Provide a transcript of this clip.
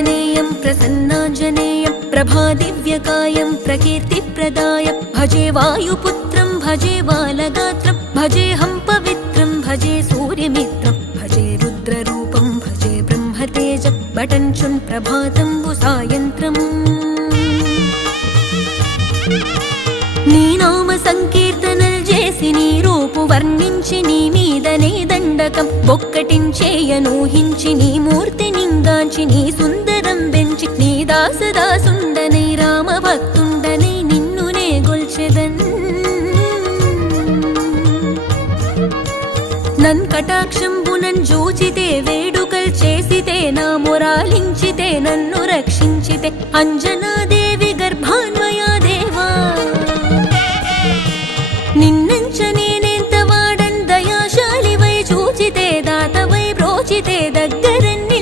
प्रसन्नाञ्जनेयं प्रसन्नाञ्जनेयं प्रभादिव्यकायं प्रकीर्तिप्रदायं भजे वायुपुत्रं भजे बालगात्रं भजेऽहं पवित्रं भजे सूर्यमित्रं भजे रुद्ररूपं भजे ब्रह्मतेजं बटञ्चुं प्रभातं सायन्त्रम् నీ నామ సంకీర్తనలు చేసి నీ రూపు వర్ణించి నీ మీదనే దండకం ఒక్కటించేయనూహించి నీ మూర్తి నింగాంచి నీ సుందరం పెంచి నీ దాసదాసుండనై రామ భక్తుండనై నిన్నునే గొల్చెదన్ నన్ కటాక్షంబునన్ జూచితే వేడుకల్ చేసితే నా మొరాలించితే నన్ను రక్షించితే అంజనాదే